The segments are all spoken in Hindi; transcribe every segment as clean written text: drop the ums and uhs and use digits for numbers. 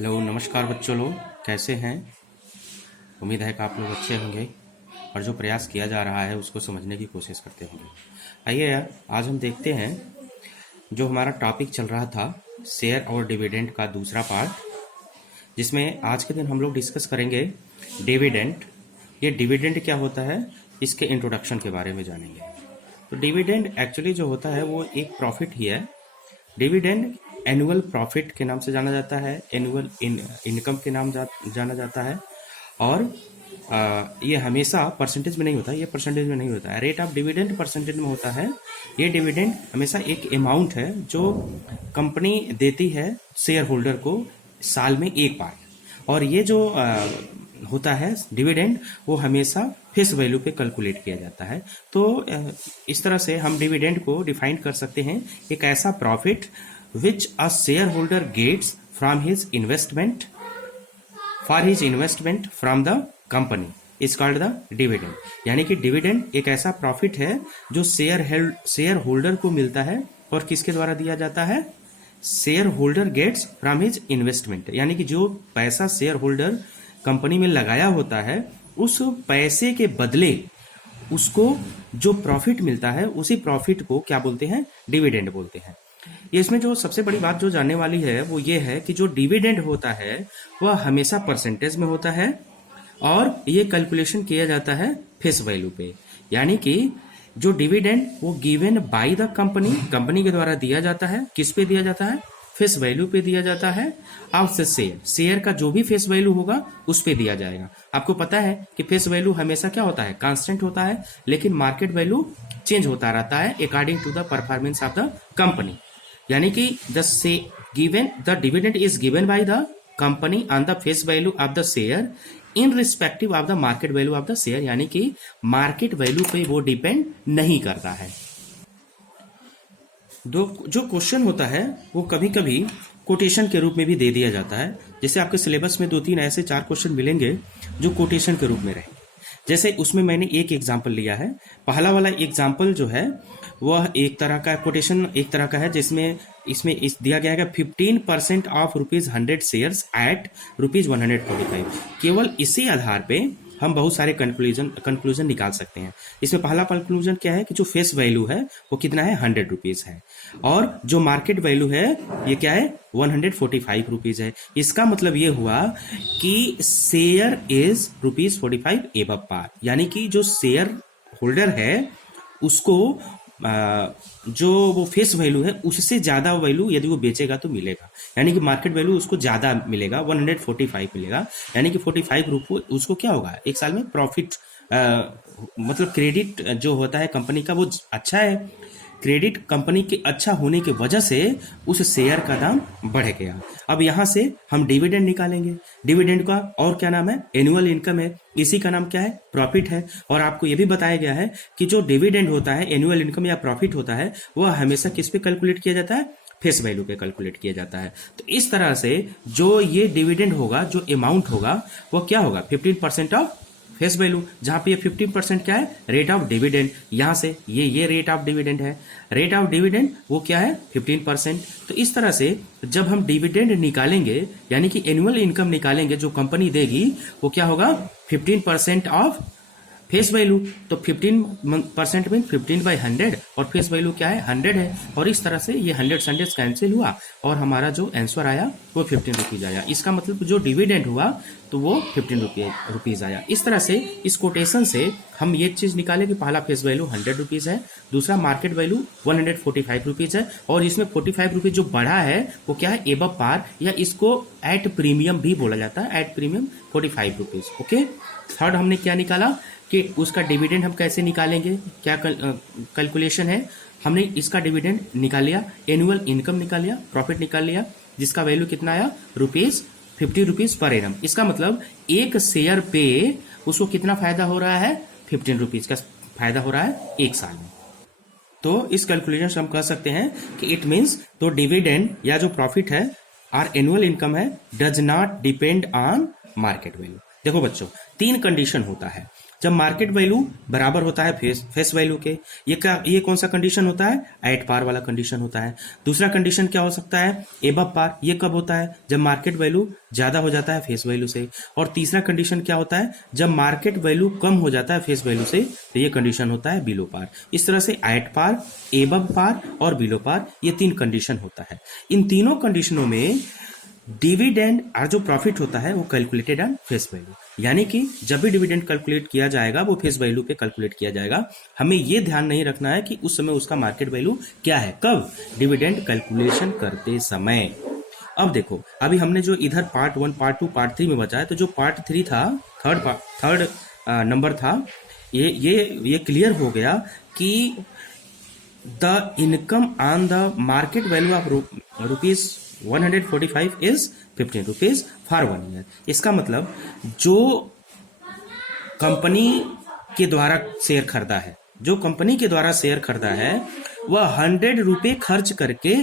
हेलो नमस्कार बच्चों लोग, कैसे हैं। उम्मीद है कि आप लोग अच्छे होंगे और जो प्रयास किया जा रहा है उसको समझने की कोशिश करते होंगे। आइए आज हम देखते हैं जो हमारा टॉपिक चल रहा था शेयर और डिविडेंड का दूसरा पार्ट, जिसमें आज के दिन हम लोग डिस्कस करेंगे डिविडेंड। ये डिविडेंड क्या होता है, इसके इंट्रोडक्शन के बारे में जानेंगे। तो डिविडेंड एक्चुअली जो होता है वो एक प्रॉफिट ही है। डिविडेंड एनुअल प्रॉफिट के नाम से जाना जाता है, एनुअल इनकम के नाम जाना जाता है। और ये हमेशा परसेंटेज में नहीं होता, ये परसेंटेज में नहीं होता है। रेट ऑफ डिविडेंड परसेंटेज में होता है। ये डिविडेंड हमेशा एक अमाउंट है जो कंपनी देती है शेयर होल्डर को साल में एक बार। और ये जो होता है डिविडेंड, वो हमेशा फेस वैल्यू पे कैलकुलेट किया जाता है। तो इस तरह से हम डिविडेंड को डिफाइन कर सकते हैं, एक ऐसा profit which a share holder gets from his investment for his investment from the company is called the dividend. यानी कि डिविडेंड एक ऐसा प्रॉफिट है जो शेयर होल्डर को मिलता है और किसके द्वारा दिया जाता है, share holder gets from his investment. यानी कि जो पैसा शेयर होल्डर कंपनी में लगाया होता है, उस पैसे के बदले उसको जो प्रॉफिट मिलता है, उसी प्रॉफिट को क्या बोलते हैं, डिविडेंड बोलते हैं। ये इसमें जो सबसे बड़ी बात जो जानने वाली है वो ये है कि जो डिविडेंड होता है वह हमेशा परसेंटेज में होता है और ये कैलकुलेशन किया जाता है फेस वैल्यू पे। यानी कि जो डिविडेंड वो गिवन बाय द कंपनी के द्वारा दिया जाता है। किस पे दिया जाता है, फेस वैल्यू पे दिया जाता है। ऑफ द शेयर का जो भी फेस वैल्यू होगा उस पे दिया जाएगा। आपको पता है कि फेस वैल्यू हमेशा क्या होता है, कांस्टेंट होता है, लेकिन मार्केट वैल्यू चेंज होता रहता है according to the performance of the company. यानी कि the dividend is given by the company on the face value of the share in respective of the market value of the share. यानी कि मार्केट वैल्यू पे वो डिपेंड नहीं करता है। जो क्वेश्चन होता है वो कभी कभी कोटेशन के रूप में भी दे दिया जाता है। जैसे आपके सिलेबस में 2-3 ऐसे 4 क्वेश्चन मिलेंगे जो कोटेशन के रूप में रहेंगे। जैसे उसमें मैंने एक एग्जाम्पल लिया है। पहला वाला एग्जाम्पल जो है वह एक तरह का कोटेशन एक तरह का है, जिसमें इसमें दिया गया है 15% ऑफ ₹100 शेयर्स एट ₹145। केवल इसी आधार पे हम बहुत सारे कंक्लूजन निकाल सकते हैं। इसमें पहला कंक्लूजन क्या है कि जो फेस वैल्यू है वो कितना है, ₹100 है, और जो मार्केट वैल्यू है ये क्या है, ₹145 है। इसका मतलब ये हुआ कि शेयर इज ₹45 एबव पार। यानी कि जो शेयर होल्डर है उसको जो वो फेस वैल्यू है उससे ज्यादा वैल्यू यदि वो बेचेगा तो मिलेगा। यानी कि मार्केट वैल्यू उसको ज्यादा मिलेगा, 145 मिलेगा। यानी कि 45 रुपये उसको क्या होगा, एक साल में प्रॉफिट, मतलब क्रेडिट जो होता है कंपनी का वो अच्छा है। क्रेडिट कंपनी के अच्छा होने की वजह से उस शेयर का दाम बढ़ गया। अब यहां से हम डिविडेंड निकालेंगे। डिविडेंड का और क्या नाम है, एनुअल इनकम है। इसी का नाम क्या है, प्रॉफिट है। और आपको यह भी बताया गया है कि जो डिविडेंड होता है, एनुअल इनकम या प्रॉफिट होता है, वह हमेशा किस पे कैलकुलेट किया जाता है, फेस वैल्यू पे कैलकुलेट किया जाता है। तो इस तरह से जो ये डिविडेंड होगा, जो अमाउंट होगा, वो क्या होगा, 15% ऑफ फेस वैल्यू। जहां पे ये 15% क्या है, रेट ऑफ डिविडेंड। यहां से ये रेट ऑफ डिविडेंड है। रेट ऑफ डिविडेंड वो क्या है, 15%। तो इस तरह से जब हम डिविडेंड निकालेंगे, यानी कि एनुअल इनकम निकालेंगे जो कंपनी देगी, वो क्या होगा, 15% ऑफ फेस वैल्यू। तो 15% में 15/100 और फेस वैल्यू क्या है, 100 है। और इस तरह से ये 100 कैंसिल हुआ और हमारा जो आंसर आया वो ₹15 आया। इसका मतलब जो डिविडेंड हुआ तो वो ₹15 आया। इस तरह से इस कोटेशन से हम ये चीज निकाले कि पहला फेस वैल्यू ₹100 है, दूसरा मार्केट वैल्यू ₹145 है, और इसमें ₹45 जो बढ़ा है वो क्या है, एबव पार, या इसको एट प्रीमियम भी बोला जाता है, एट प्रीमियम ₹45। ओके। थर्ड हमने क्या निकाला कि उसका डिविडेंड हम कैसे निकालेंगे, क्या कैलकुलेशन है। हमने इसका डिविडेंड निकाल लिया, एनुअल इनकम निकाल लिया, प्रॉफिट निकाल लिया, जिसका वैल्यू कितना आया, ₹50 पर एनम। इसका मतलब एक शेयर पे उसको कितना फायदा हो रहा है, ₹15 का फायदा हो रहा है एक साल में। तो इस कैलकुलेशन से हम कह सकते हैं कि इट मीन्स तो डिविडेंड या जो प्रॉफिट है और एनुअल इनकम है does not depend on market value. देखो बच्चों, 3 कंडीशन होता है जब मार्केट वैल्यू बराबर होता है फेस वैल्यू के। ये कौन सा कंडीशन होता है? एट पार वाला कंडीशन होता है। दूसरा कंडीशन क्या हो सकता है? एबव पार। ये कब होता है? जब मार्केट वैल्यू ज्यादा हो जाता है फेस वैल्यू से। और तीसरा कंडीशन क्या होता है? जब मार्केट वैल्यू कम हो जाता है फेस वैल्यू से, तो ये कंडीशन होता है बिलो पार। इस तरह से एट पार, एबव पार और बिलो पार, ये 3 कंडीशन होता है। इन तीनों कंडीशनों में डिविडेंड और जो प्रॉफिट होता है वो कैलकुलेटेड ऑन फेस वैल्यू, यानी कि जब भी डिविडेंड कैलकुलेट किया जाएगा वो फेस वैल्यू पे कैलकुलेट किया जाएगा। हमें ये ध्यान नहीं रखना है कि उस समय उसका मार्केट वैल्यू क्या है, कब? डिविडेंड कैलकुलेशन करते समय। अब देखो, अभी हमने जो इधर पार्ट 1, पार्ट 2, पार्ट 3 में बचाया, तो जो पार्ट 3 था, थर्ड नंबर था, ये क्लियर हो गया कि the income on the market value of rupees 145 is 15 rupees for 1 year. इसका मतलब जो कंपनी के द्वारा शेयर खरीदा है, जो कंपनी के द्वारा शेयर खरीदा है, वह 100 रुपए खर्च करके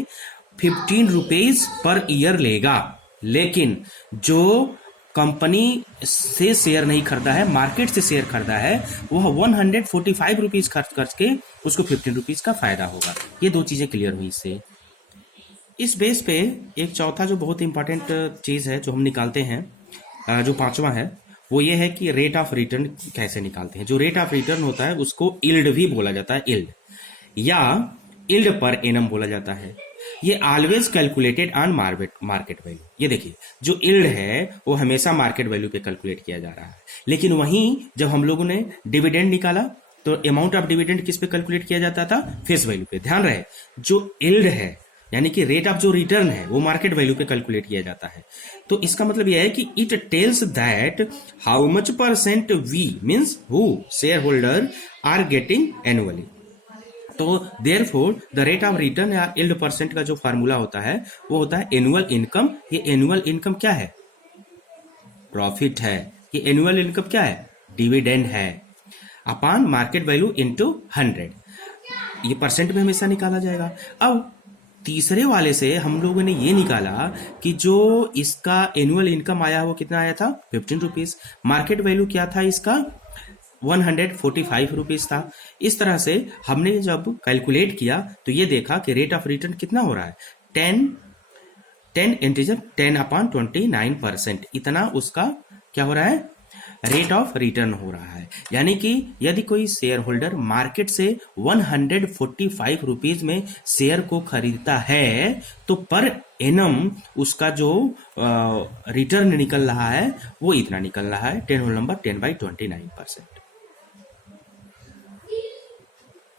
15 रुपीज पर ईयर लेगा। लेकिन जो कंपनी से शेयर नहीं खरीदा है, मार्केट से शेयर खरीदा है, वह 145 रुपीज खर्च करके उसको 15 रुपीज का फायदा होगा। ये 2 चीजें क्लियर हुई इससे। इस बेस पे एक चौथा जो बहुत इंपॉर्टेंट चीज है जो हम निकालते हैं, जो 5वां है, वो ये है कि रेट ऑफ रिटर्न कैसे निकालते हैं। जो रेट ऑफ रिटर्न होता है उसको इल्ड भी बोला जाता है, इल्ड या इल्ड पर एनम बोला जाता है। ये always calculated on market value. ये देखिए, जो इल्ड है वो हमेशा मार्केट वैल्यू पे कैलकुलेट किया जा रहा है। लेकिन वहीं जब हम लोगों ने डिविडेंड निकाला तो अमाउंट ऑफ डिविडेंड किस पे कैलकुलेट किया जाता था? फेस वैल्यू पे। ध्यान रहे, जो इल्ड है यानी कि रेट ऑफ जो रिटर्न है वो मार्केट वैल्यू पे कैलकुलेट किया जाता है। तो इसका मतलब यह है कि it tells that how much percent we means who share holder are getting annually. तो therefore the rate of return या यील्ड परसेंट का जो फार्मूला होता है वो होता है एनुअल इनकम। ये एनुअल इनकम क्या है? प्रॉफिट है। ये एनुअल इनकम क्या है? डिविडेंड है, अपॉन मार्केट वैल्यू इनटू 100। ये परसेंट में हमेशा निकाला जाएगा। अब तीसरे वाले से हम लोगों ने ये निकाला कि जो इसका एनुअल इनकम आया वो कितना आया था? 15 रुपीज। मार्केट वैल्यू क्या था इसका? 145 रुपीज था। इस तरह से हमने जब कैलकुलेट किया तो ये देखा कि रेट ऑफ रिटर्न कितना हो रहा है? 10 इंटीजर 10/29%। इतना उसका क्या हो रहा है? रेट ऑफ रिटर्न हो रहा है। यानी कि यदि कोई शेयर होल्डर मार्केट से 145 रुपीज में शेयर को खरीदता है तो पर एनम उसका जो रिटर्न निकल रहा है वो इतना निकल रहा है, 10 होल नंबर 10/29%।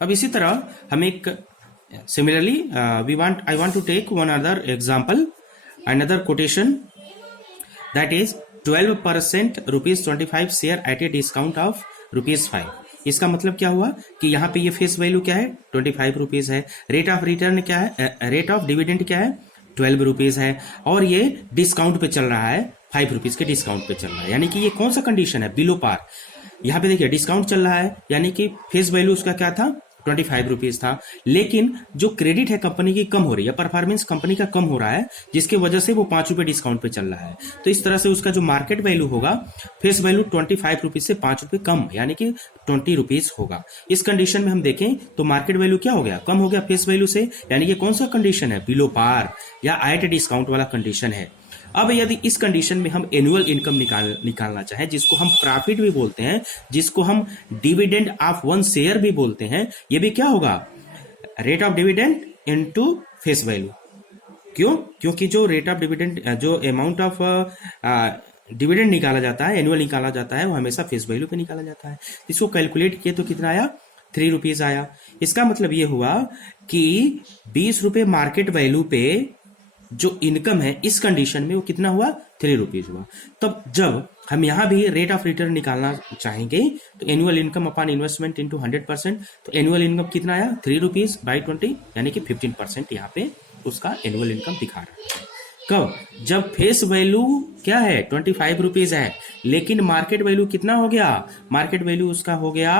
अब इसी तरह हम एक similarly I want to take one other example, another quotation, that is 12% ₹25 share at a discount of ₹5। इसका मतलब क्या हुआ कि यहाँ पे ये फेस वैल्यू क्या है? 25 रुपीज है। रेट ऑफ रिटर्न क्या है? रेट ऑफ डिविडेंड क्या है? 12 रुपीज है। और ये डिस्काउंट पे चल रहा है, 5 रुपीज के डिस्काउंट पे चल रहा है। यानी कि ये कौन सा कंडीशन है? Below par. यहाँ पे देखिए डिस्काउंट चल रहा है, यानी कि फेस वैल्यू उसका क्या था? 25 रुपीज था। लेकिन जो क्रेडिट है कंपनी की कम हो रही है, परफॉर्मेंस कंपनी का कम हो रहा है, जिसकी वजह से वो 5 रुपए डिस्काउंट पे चल रहा है। तो इस तरह से उसका जो मार्केट वैल्यू होगा, फेस वैल्यू 25 रुपीज से 5 रुपए कम, यानी कि 20 रुपीज होगा। इस कंडीशन में हम देखें तो मार्केट वैल्यू क्या हो गया? कम हो गया फेस वैल्यू से। यानी कि कौन सा कंडीशन है? बिलो पार या एट डिस्काउंट वाला कंडीशन है। अब यदि इस कंडीशन में हम एनुअल इनकम निकालना चाहें, जिसको हम प्रॉफिट भी बोलते हैं, जिसको हम डिविडेंड ऑफ 1 शेयर भी बोलते हैं, ये भी क्या होगा? Rate of dividend into face value. क्यों? क्योंकि जो रेट ऑफ डिविडेंड, जो अमाउंट ऑफ डिविडेंड निकाला जाता है, एनुअल निकाला जाता है, वो हमेशा फेस वैल्यू पे निकाला जाता है। इसको कैलकुलेट किए तो कितना आया? 3 रुपीज आया। इसका मतलब ये हुआ कि 20 रुपए मार्केट वैल्यू पे जो इनकम है इस कंडीशन में वो कितना हुआ? 3 रुपीज हुआ। तब जब हम यहां भी रेट ऑफ रिटर्न निकालना चाहेंगे तो annual income upon investment into 100%, तो एनुअल इनकम कितना आया? 3 रुपीज बाई 20, यानी कि 15% यहाँ पे उसका एनुअल इनकम दिखा रहा है। कब? जब फेस वैल्यू क्या है? 25 रुपीज है, लेकिन मार्केट वैल्यू कितना हो गया? मार्केट वैल्यू उसका हो गया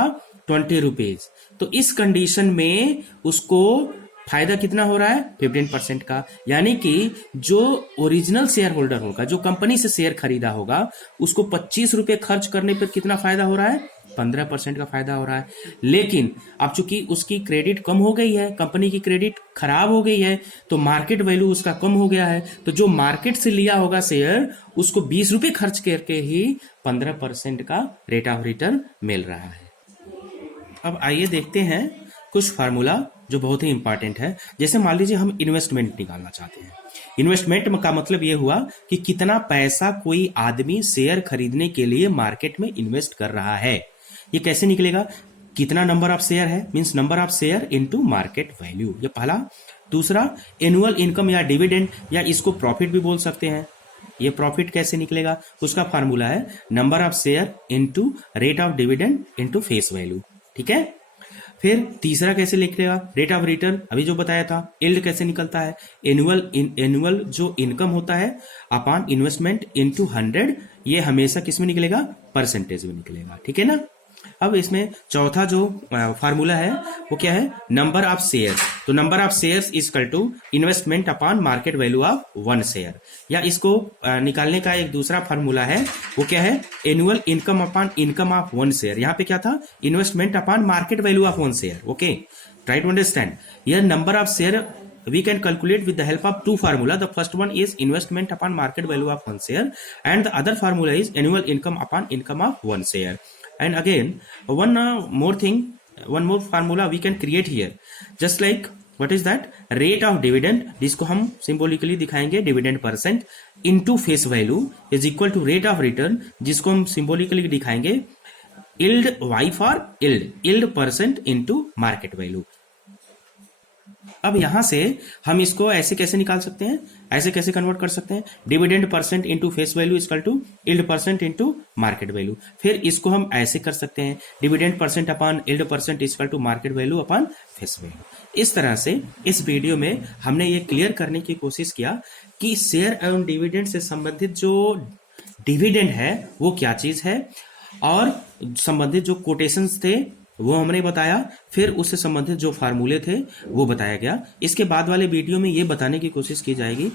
20 रुपीज। तो इस कंडीशन में उसको फायदा कितना हो रहा है? 15% का। यानी कि जो ओरिजिनल शेयर होल्डर होगा, जो कंपनी से शेयर खरीदा होगा, उसको 25 रुपए खर्च करने पर कितना फायदा हो रहा है? 15% का फायदा हो रहा है। लेकिन अब चूंकि उसकी क्रेडिट कम हो गई है, कंपनी की क्रेडिट खराब हो गई है, तो मार्केट वैल्यू उसका कम हो गया है, तो जो मार्केट से लिया होगा शेयर उसको 20 रुपए खर्च करके ही 15% का रेट ऑफ रिटर्न मिल रहा है। अब आइए देखते हैं कुछ फार्मूला जो बहुत ही इंपॉर्टेंट है। जैसे मान लीजिए हम इन्वेस्टमेंट निकालना चाहते हैं। इन्वेस्टमेंट का मतलब ये हुआ कि कितना पैसा कोई आदमी शेयर खरीदने के लिए मार्केट में इन्वेस्ट कर रहा है। ये कैसे निकलेगा? कितना नंबर ऑफ शेयर है, means number of share into market value, ये पहला। दूसरा, एनुअल इनकम या डिविडेंड, या इसको प्रॉफिट भी बोल सकते हैं। ये प्रॉफिट कैसे निकलेगा? उसका फार्मूला है number of share into rate of dividend into face value, ठीक है। फिर तीसरा कैसे लिखेगा? रेट ऑफ रिटर्न, अभी जो बताया था। यील्ड कैसे निकलता है? एनुअल जो इनकम होता है अपॉन इन्वेस्टमेंट इनटू 100, ये हमेशा किस में निकलेगा? परसेंटेज में निकलेगा, ठीक है ना। अब इसमें चौथा जो फार्मूला है वो क्या है? Number of share. तो number of shares is equal to investment upon market value of 1 share. या इसको निकालने का एक दूसरा फार्मूला है, वो क्या है? Annual income upon income of 1 share. यहाँ पे क्या था? Investment upon market value of 1 share. Okay, try to understand. यह number of share we can calculate with the help of two formula. The first one is investment upon market value of 1 share, and the other formula is annual income upon income of 1 share. And again, one more thing, one more formula we can create here, just like what is that? Rate of dividend, जिसको हम symbolically दिखाएंगे dividend percent into face value is equal to rate of return, जिसको हम symbolically दिखाएंगे yield, y for yield percent into market value. अब यहां से हम इसको ऐसे कैसे निकाल सकते हैं? ऐसे कैसे कन्वर्ट कर सकते हैं? Dividend percent into face value equal to yield percent into market value. फिर इसको हम ऐसे कर सकते हैं, dividend percent upon yield percent equal to market value upon face value. इस तरह से इस वीडियो में हमने ये क्लियर करने की कोशिश किया कि शेयर एवं डिविडेंड से संबंधित जो डिविडेंड है वो क्या चीज है, और संबंधित जो कोटेशंस थे वो हमने बताया। फिर उससे संबंधित जो फार्मूले थे वो बताया गया। इसके बाद वाले वीडियो में ये बताने की कोशिश की जाएगी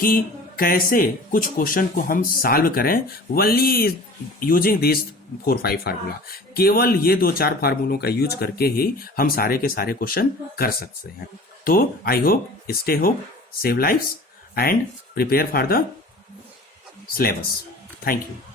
कि कैसे कुछ क्वेश्चन को हम सॉल्व करें वनली यूजिंग दिस 4-5 फार्मूला। केवल ये 2-4 फार्मूलों का यूज करके ही हम सारे के सारे क्वेश्चन कर सकते हैं। तो I hope, stay hope, save lives and prepare for the syllabus. Thank you.